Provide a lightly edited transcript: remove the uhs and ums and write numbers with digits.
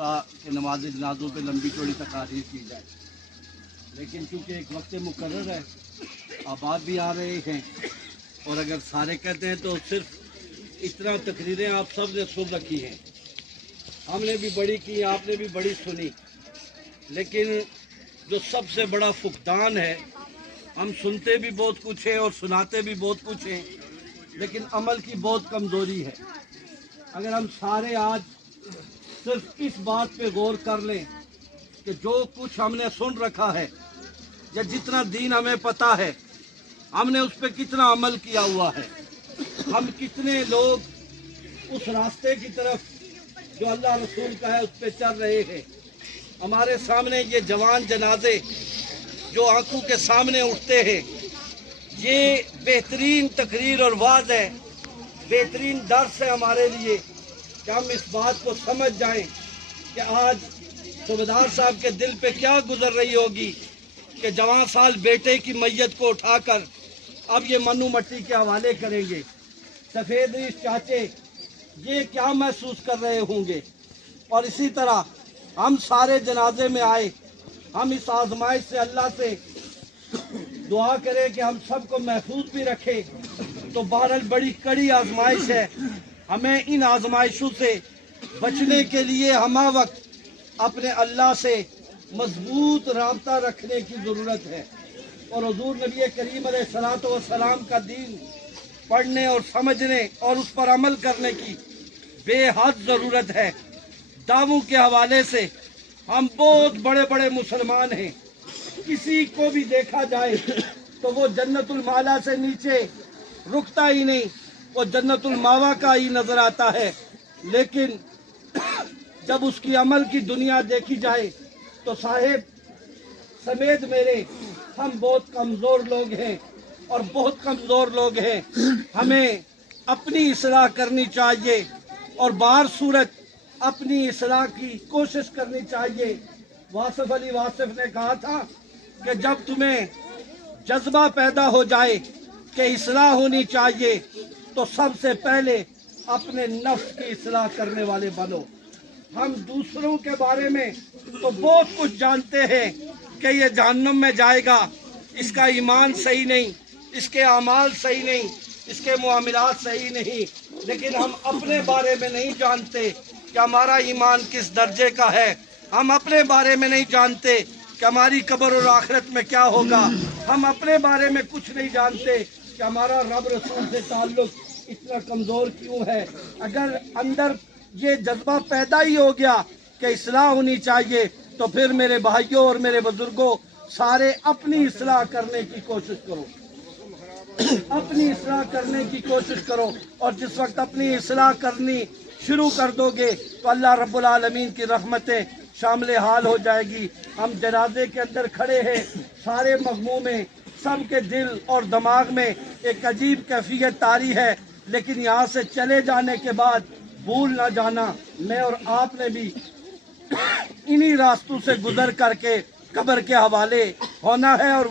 था कि नमाज जनाजों पे लंबी चौड़ी तकारीर की जाए, लेकिन चूँकि एक वक्त मुकर्रर है, आबाद भी आ रहे हैं, और अगर सारे कहते हैं तो सिर्फ इतना तकरीरें आप सब ने सुन रखी हैं, हमने भी बड़ी की, आपने भी बड़ी सुनी, लेकिन जो सबसे बड़ा फुकदान है, हम सुनते भी बहुत कुछ हैं और सुनाते भी बहुत कुछ हैं, लेकिन अमल की बहुत कमज़ोरी है। अगर हम सारे आज सिर्फ इस बात पे गौर कर लें कि जो कुछ हमने सुन रखा है या जितना दीन हमें पता है, हमने उस पर कितना अमल किया हुआ है, हम कितने लोग उस रास्ते की तरफ जो अल्लाह रसूल का है उस पर चल रहे हैं। हमारे सामने ये जवान जनाजे जो आंखों के सामने उठते हैं, ये बेहतरीन तकरीर और वाज है, बेहतरीन दर्स है हमारे लिए कि हम इस बात को समझ जाएं कि आज सूबेदार साहब के दिल पे क्या गुजर रही होगी कि जवान साल बेटे की मैयत को उठाकर अब ये मन्नू मट्टी के हवाले करेंगे। सफ़ेद रीश चाचे ये क्या महसूस कर रहे होंगे। और इसी तरह हम सारे जनाजे में आए, हम इस आजमाइश से अल्लाह से दुआ करें कि हम सबको महफूज भी रखे। तो बहरहाल बड़ी कड़ी आजमाइश है, हमें इन आजमाइशों से बचने के लिए हमा वक्त अपने अल्लाह से मजबूत राबता रखने की ज़रूरत है। और हुज़ूर नबी करीम अलैहिस्सलातु वस्सलाम का दीन पढ़ने और समझने और उस पर अमल करने की बेहद ज़रूरत है। दावों के हवाले से हम बहुत बड़े बड़े मुसलमान हैं, किसी को भी देखा जाए तो वो जन्नतुल माला से नीचे रुकता ही नहीं, वो जन्नतुल मावा का ही नजर आता है। लेकिन जब उसकी अमल की दुनिया देखी जाए तो साहिब समेत मेरे हम बहुत कमज़ोर लोग हैं और बहुत कमज़ोर लोग हैं। हमें अपनी इस्लाह करनी चाहिए और बाहर सूरत अपनी इस्लाह की कोशिश करनी चाहिए। वासिफ अली वासिफ ने कहा था कि जब तुम्हें जज्बा पैदा हो जाए कि इस्लाह होनी चाहिए तो सबसे पहले अपने नफ्स की इस्लाह करने वाले बनो। हम दूसरों के बारे में तो बहुत कुछ जानते हैं कि ये जहन्नम में जाएगा, इसका ईमान सही नहीं, इसके अमाल सही नहीं, इसके मुआमिलात सही नहीं, लेकिन हम अपने बारे में नहीं जानते कि हमारा ईमान किस दर्जे का है। हम अपने बारे में नहीं जानते कि हमारी कब्र और आखिरत में क्या होगा। हम अपने बारे में कुछ नहीं जानते कि हमारा रब रसूल से ताल्लुक इतना कमज़ोर क्यों है। अगर अंदर ये जज्बा पैदा ही हो गया कि इस्लाह होनी चाहिए तो फिर मेरे भाइयों और मेरे बुजुर्गों सारे अपनी इस्लाह करने की कोशिश करो, अपनी इस्लाह करने की कोशिश करो। और जिस वक्त अपनी इस्लाह करनी शुरू कर दोगे तो अल्लाह रब्बुल आलमीन की रहमतें शामिल हाल हो जाएगी। हम जनाजे के अंदर खड़े हैं, सारे मगमू में सबके दिल और दिमाग में एक अजीब कैफियत तारी है, लेकिन यहाँ से चले जाने के बाद भूल ना जाना मैं और आपने भी इन्हीं रास्तों से गुजर करके कब्र के हवाले होना है। और